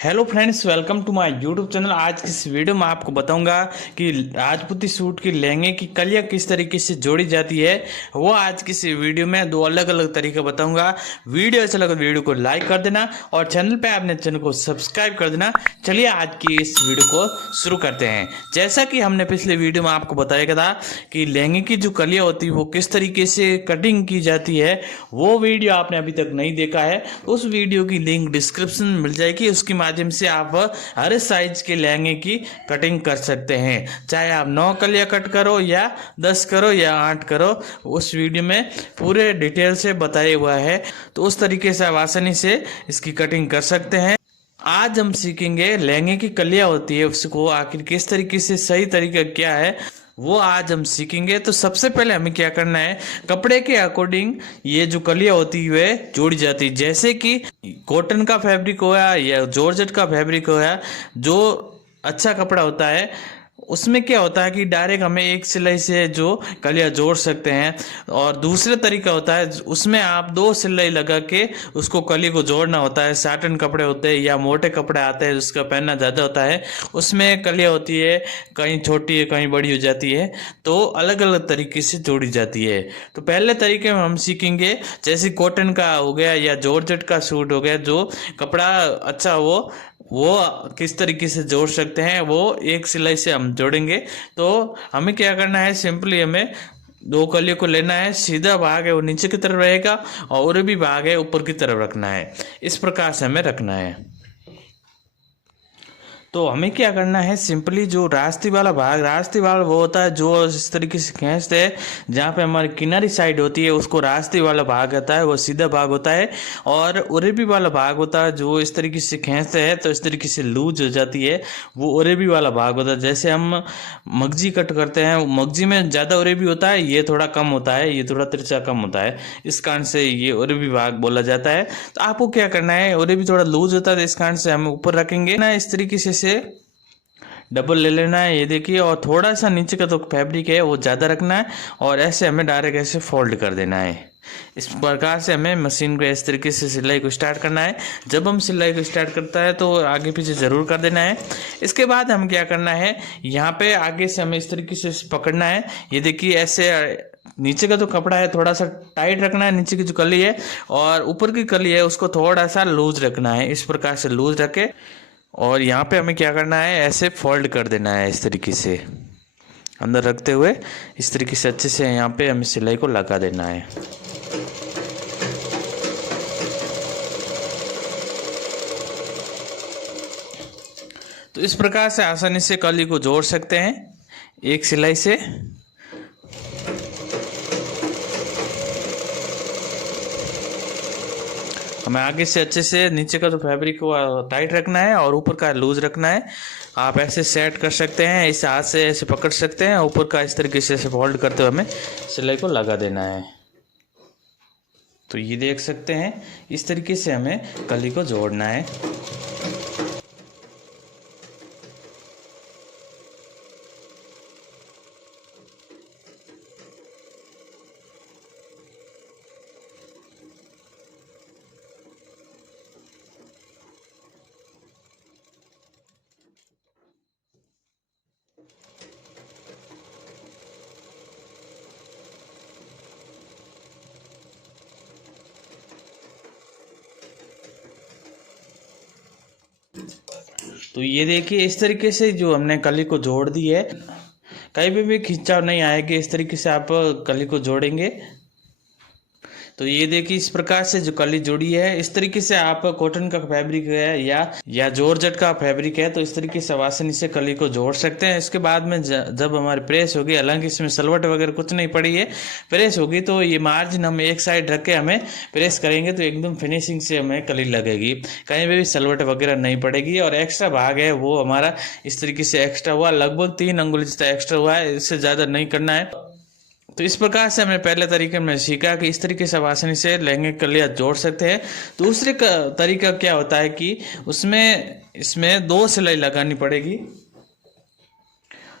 Hello friends, welcome to my YouTube channel. आज की इस वीडियो में आपको बताऊंगा कि राजपूती सूट की लहंगे की कलियां किस तरीके से जोड़ी जाती है। वो आज की इस वीडियो में दो अलग अलग तरीके बताऊंगा। वीडियो अच्छा लगा तो वीडियो को लाइक कर देना और चैनल पे आपने चैनल को सब्सक्राइब कर देना। चलिए आज की इस वीडियो को शुरू करते हैं। जैसा कि हमने पिछले वीडियो में आपको बताया था कि लहंगे की जो कलियां होती है वो किस तरीके से कटिंग की जाती है, वो वीडियो आपने अभी तक नहीं देखा है उस वीडियो की लिंक डिस्क्रिप्शन में मिल जाएगी। उसकी माध्यम से आप हर साइज के लहंगे की कटिंग कर सकते हैं, चाहे आप 9 कलियां कट करो या 10 करो या 8 करो। उस वीडियो में पूरे डिटेल से बताया हुआ है, तो उस तरीके से आप आसानी से इसकी कटिंग कर सकते हैं। आज हम सीखेंगे लहंगे की कलियां होती है उसको आखिर किस तरीके से सही तरीका क्या है, वो आज हम सीखेंगे। तो सबसे पहले हमें क्या करना है, कपड़े के अकॉर्डिंग ये जो कलियां होती है जोड़ी जाती है। जैसे कि कॉटन का फैब्रिक होया या जॉर्जेट का फैब्रिक होया, जो अच्छा कपड़ा होता है उसमें क्या होता है कि डायरेक्ट हमें एक सिलाई से जो कलियां जोड़ सकते हैं, और दूसरा तरीका होता है उसमें आप 2 सिलाई लगा के उसको कली को जोड़ना होता है। साटन कपड़े होते हैं या मोटे कपड़े आते हैं जिसका पहनना ज़्यादा होता है, उसमें कलियां होती है कहीं छोटी है कहीं बड़ी हो जाती है, तो अलग अलग तरीके से जोड़ी जाती है। तो पहले तरीके में हम सीखेंगे, जैसे कॉटन का हो गया या जॉर्जेट का सूट हो गया, जो कपड़ा अच्छा हो वो किस तरीके से जोड़ सकते हैं, वो एक सिलाई से हम जोड़ेंगे। तो हमें क्या करना है, सिंपली हमें 2 कलियों को लेना है, सीधा भाग है वो नीचे की तरफ रहेगा और भी भाग है ऊपर की तरफ रखना है। इस प्रकार से हमें रखना है। तो हमें क्या करना है, सिंपली जो रास्ते वाला भाग, रास्ते वाला वो होता है जो इस तरीके से खींचते हैं, जहाँ पे हमारी किनारी साइड होती है उसको रास्ते वाला भाग होता है, वो सीधा भाग होता है। और उरेबी वाला भाग होता है जो इस तरीके से खींचते हैं तो इस तरीके से लूज हो जाती है, वो उरेबी वाला भाग होता है। जैसे हम मगजी कट करते हैं, मगजी में ज़्यादा उरेबी होता है, ये थोड़ा कम होता है, ये थोड़ा तिरछा कम होता है, इस कारण से ये उरेबी भाग बोला जाता है। तो आपको क्या करना है, उरेबी थोड़ा लूज होता है तो इस कारण से हम ऊपर रखेंगे ना, इस तरीके से डबल ले लेना है, ये देखिए। और थोड़ा सा नीचे का तो फैब्रिक है वो ज़्यादा रखना है और ऐसे हमें डायरेक्ट ऐसे फोल्ड कर देना है। इस प्रकार से हमें मशीन को इस तरीके से सिलाई को स्टार्ट करना है। जब हम सिलाई को स्टार्ट करता है तो आगे पीछे ज़रूर कर देना है। इसके बाद हम क्या करना है, यहाँ पे आगे से हमें इस तरीके से पकड़ना है, ये देखिए ऐसे। नीचे का जो कपड़ा है थोड़ा सा टाइट रखना है, नीचे की जो कली है, और ऊपर की कली है उसको थोड़ा सा लूज रखना है। इस प्रकार से लूज रखे और यहाँ पे हमें क्या करना है, ऐसे फोल्ड कर देना है, इस तरीके से अंदर रखते हुए इस तरीके से अच्छे से यहाँ पे हमें सिलाई को लगा देना है। तो इस प्रकार से आसानी से कली को जोड़ सकते हैं एक सिलाई से। हमें आगे से अच्छे से नीचे का जो फैब्रिक को टाइट रखना है और ऊपर का लूज रखना है। आप ऐसे सेट कर सकते हैं, इस हाथ से ऐसे पकड़ सकते हैं, ऊपर का इस तरीके से ऐसे फोल्ड करते हुए हमें सिलाई को लगा देना है। तो ये देख सकते हैं इस तरीके से हमें कली को जोड़ना है। तो ये देखिए इस तरीके से जो हमने कली को जोड़ दी है, कहीं भी खिंचाव नहीं आएगी। इस तरीके से आप कली को जोड़ेंगे तो ये देखिए इस प्रकार से जो कली जुड़ी है, इस तरीके से आप कॉटन का फैब्रिक है या जॉर्जेट का फैब्रिक है तो इस तरीके से आसानी से कली को जोड़ सकते हैं। इसके बाद में जब हमारी प्रेस होगी, हालांकि इसमें सलवट वगैरह कुछ नहीं पड़ी है, प्रेस होगी तो ये मार्जिन हम एक साइड रख के हमें प्रेस करेंगे तो एकदम फिनिशिंग से हमें कली लगेगी, कहीं भी सलवट वगैरह नहीं पड़ेगी। और एक्स्ट्रा भाग है वो हमारा इस तरीके से एक्स्ट्रा हुआ, लगभग 3 अंगुल जितना एक्स्ट्रा हुआ है, इससे ज़्यादा नहीं करना है। तो इस प्रकार से हमने पहले तरीके में सीखा कि इस तरीके से आप आसानी से लहंगे कलियां जोड़ सकते हैं। दूसरे का तरीका क्या होता है कि इसमें 2 सिलाई लगानी पड़ेगी।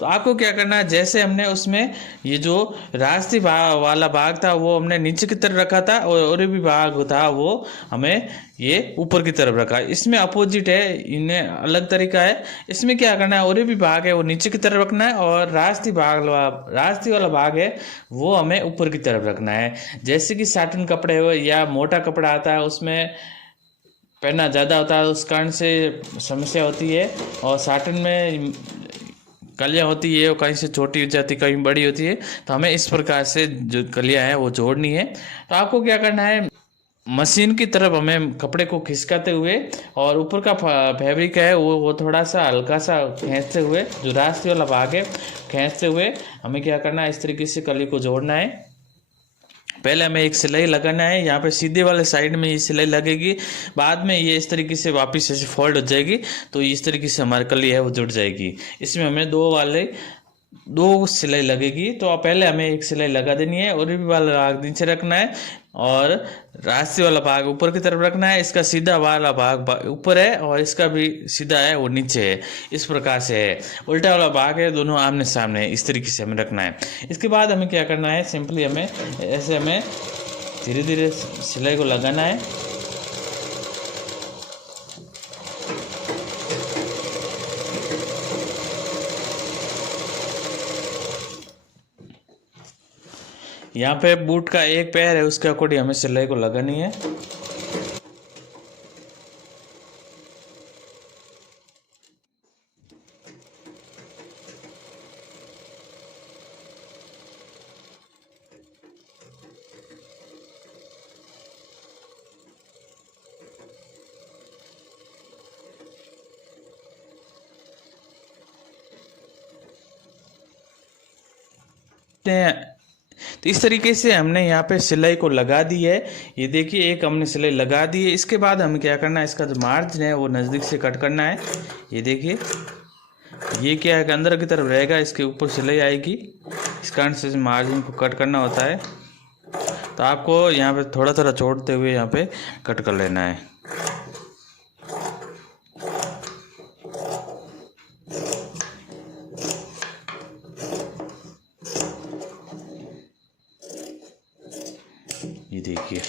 तो तो आपको क्या करना है, जैसे हमने उसमें ये जो रास्ते वाला भाग था वो हमने नीचे की तरफ रखा था और भी भाग था वो हमें ये ऊपर की तरफ रखा। इसमें अपोजिट है, इन्हें अलग तरीका है। इसमें क्या करना है, और भी भाग है वो नीचे की तरफ रखना है और रास्ते वाला भाग है वो हमें ऊपर की तरफ रखना है। जैसे कि साटन कपड़े हो या मोटा कपड़ा आता है उसमें पहनना ज़्यादा होता है, उस कारण से समस्या होती है। और साटन में कलियाँ होती है वो कहीं से छोटी हो जाती है कहीं बड़ी होती है, तो हमें इस प्रकार से जो कलियाँ हैं वो जोड़नी है। तो आपको क्या करना है, मशीन की तरफ हमें कपड़े को खिसकाते हुए और ऊपर का फैब्रिक है वो थोड़ा सा हल्का सा खींचते हुए, जो रास्ते वाला भाग है खींचते हुए हमें क्या करना है, इस तरीके से कली को जोड़ना है। पहले हमें एक सिलाई लगाना है, यहाँ पे सीधे वाले साइड में ये सिलाई लगेगी, बाद में ये इस तरीके से वापस ऐसे फोल्ड हो जाएगी, तो इस तरीके से हमारी कली है वो जुड़ जाएगी। इसमें हमें दो सिलाई लगेगी, तो पहले हमें एक सिलाई लगा देनी है और भी वाला भाग नीचे रखना है और रास्ते वाला भाग ऊपर की तरफ रखना है। इसका सीधा वाला भाग ऊपर है और इसका भी सीधा है वो नीचे है, इस प्रकार से है। उल्टा वाला भाग है दोनों आमने सामने है, इस तरीके से हमें रखना है। इसके बाद हमें क्या करना है, सिंपली हमें ऐसे हमें धीरे धीरे सिलाई को लगाना है। यहाँ पे बूट का एक पैर है उसके अकॉर्डिंग हमें सिलाई को लगानी है। तो इस तरीके से हमने यहाँ पे सिलाई को लगा दी है। ये देखिए एक हमने सिलाई लगा दी है। इसके बाद हमें क्या करना है, इसका जो मार्जिन है वो नज़दीक से कट करना है। ये देखिए ये क्या है कि अंदर की तरफ रहेगा, इसके ऊपर सिलाई आएगी, इस कारण से मार्जिन को कट करना होता है। तो आपको यहाँ पे थोड़ा थोड़ा छोड़ते हुए यहाँ पे कट कर लेना है। ये देखिए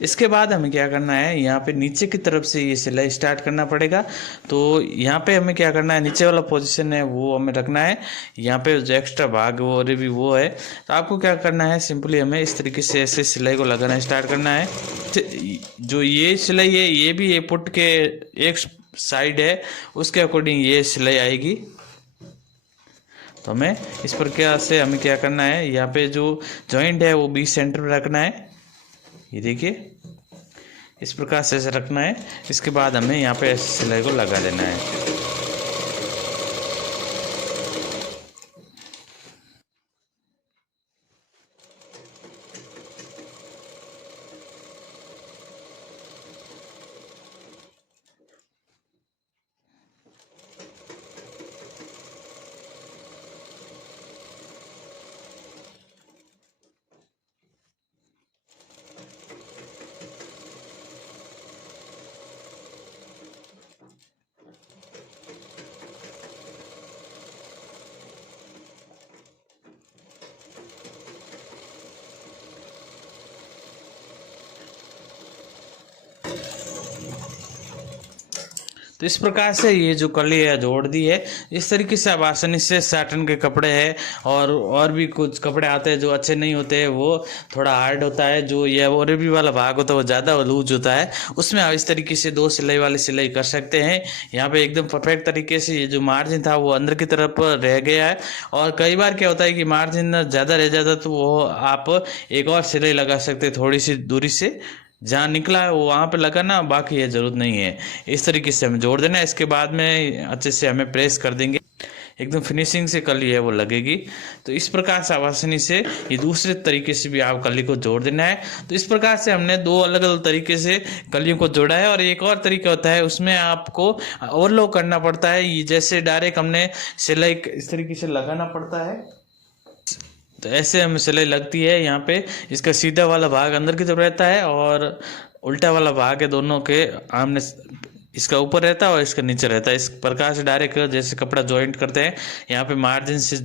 इसके बाद हमें क्या करना है, यहाँ पे नीचे की तरफ से ये सिलाई स्टार्ट करना पड़ेगा। तो यहाँ पे हमें क्या करना है, नीचे वाला पोजीशन है वो हमें रखना है। यहाँ पे जो एक्स्ट्रा भाग वो और भी वो है, तो आपको क्या करना है, सिंपली हमें इस तरीके से ऐसे सिलाई को लगाना स्टार्ट करना है। जो ये सिलाई है ये भी ये पुट के एक साइड है उसके अकॉर्डिंग ये सिलाई आएगी। तो हमें इस प्रकार से हमें क्या करना है, यहाँ पे जो जॉइंट है वो बीच सेंटर में रखना है। ये देखिए इस प्रकार से ऐसे रखना है। इसके बाद हमें यहाँ पे सिलाई को लगा देना है। तो इस प्रकार से ये जो कली है जोड़ दी है। इस तरीके से आप आसानी से साटन के कपड़े हैं और भी कुछ कपड़े आते हैं जो अच्छे नहीं होते हैं, वो थोड़ा हार्ड होता है, जो ये ओरेबी वाला भाग होता है वो ज़्यादा लूज होता है, उसमें आप इस तरीके से दो सिलाई वाली सिलाई कर सकते हैं। यहाँ पे एकदम परफेक्ट तरीके से ये जो मार्जिन था वो अंदर की तरफ रह गया है। और कई बार क्या होता है कि मार्जिन ज़्यादा रह जाता है तो वो आप एक और सिलाई लगा सकते हैं, थोड़ी सी दूरी से जहाँ निकला है वो वहाँ पे लगाना, बाकी ये जरूरत नहीं है। इस तरीके से हमें जोड़ देना है। इसके बाद में अच्छे से हमें प्रेस कर देंगे, एकदम फिनिशिंग से कली है वो लगेगी। तो इस प्रकार से आसानी से ये दूसरे तरीके से भी आप कली को जोड़ देना है। तो इस प्रकार से हमने दो अलग अलग तरीके से कलियों को जोड़ा है। और एक और तरीका होता है उसमें आपको ओवरलॉक करना पड़ता है, ये जैसे डायरेक्ट हमने सिलाई इस तरीके से लगाना पड़ता है। तो ऐसे हमें सिलाई लगती है। यहाँ पे इसका सीधा वाला भाग अंदर की तरफ रहता है और उल्टा वाला भाग है दोनों के आमने इसका ऊपर रहता है और इसका नीचे रहता है। इस प्रकार से डायरेक्ट जैसे कपड़ा जॉइंट करते हैं, यहाँ पे मार्जिन से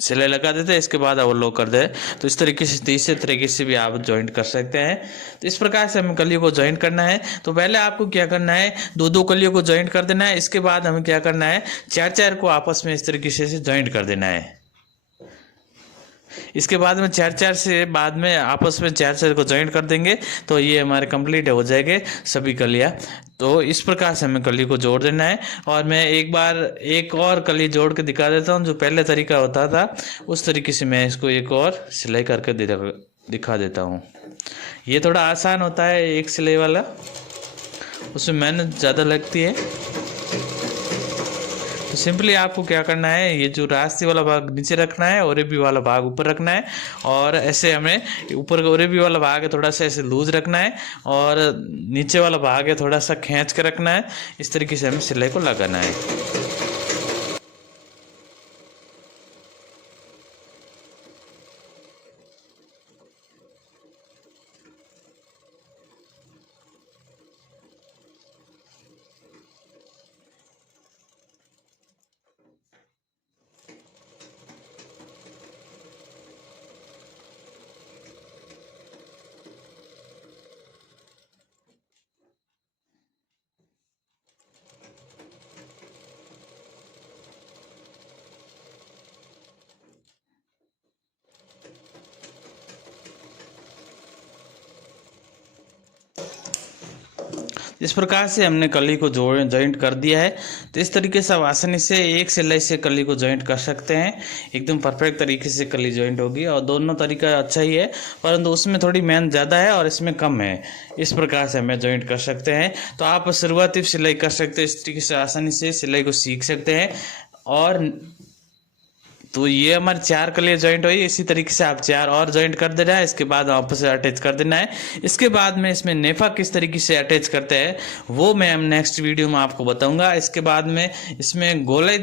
सिलाई लगा देते हैं, इसके बाद और लोग कर दे, तो इस तरीके से तीसरे तरीके से भी आप जॉइंट कर सकते हैं। तो इस प्रकार से हमें कलियों को जॉइंट करना है। तो पहले आपको क्या करना है, दो कलियों को जॉइंट कर देना है। इसके बाद हमें क्या करना है, चार को आपस में इस तरीके से जॉइंट कर देना है। इसके बाद में चार से बाद में आपस में चार को ज्वाइंट कर देंगे, तो ये हमारे कंप्लीट हो जाएंगे सभी कलियाँ। तो इस प्रकार से हमें कली को जोड़ देना है। और मैं एक बार एक और कली जोड़ के दिखा देता हूँ, जो पहले तरीका होता था उस तरीके से मैं इसको एक और सिलाई करके दिखा देता हूँ। ये थोड़ा आसान होता है एक सिलाई वाला, उसमें मेहनत ज़्यादा लगती है। तो सिंपली आपको क्या करना है, ये जो रास्ते वाला भाग नीचे रखना है, ओरेबी वाला भाग ऊपर रखना है, और ऐसे हमें ऊपर ओरेबी वाला भाग है थोड़ा सा ऐसे लूज रखना है, और नीचे वाला भाग है थोड़ा सा खींच के रखना है। इस तरीके से हमें सिलाई को लगाना है। इस प्रकार से हमने कली को जॉइंट कर दिया है। तो इस तरीके से आप आसानी से एक सिलाई से कली को जॉइंट कर सकते हैं। एकदम परफेक्ट तरीके से कली जॉइंट होगी, और दोनों तरीका अच्छा ही है, परंतु उसमें थोड़ी मेहनत ज़्यादा है और इसमें कम है। इस प्रकार से हमें जॉइंट कर सकते हैं। तो आप शुरुआती सिलाई कर सकते हैं, इस तरीके से आसानी से सिलाई को सीख सकते हैं। और तो ये हमारे 4 कलियाँ जॉइंट हुई। इसी तरीके से आप 4 और जॉइंट कर देना है। इसके बाद आपस से अटैच कर देना है। इसके बाद में इसमें नेफा किस तरीके से अटैच करते हैं वो मैं हम नेक्स्ट वीडियो में आपको बताऊंगा। इसके बाद में इसमें गोलाई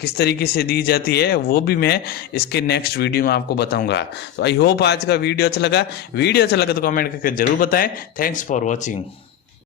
किस तरीके से दी जाती है वो भी मैं इसके नेक्स्ट वीडियो में आपको बताऊंगा। तो आई होप आज का वीडियो अच्छा लगा तो कमेंट करके जरूर बताएं। Thanks for watching.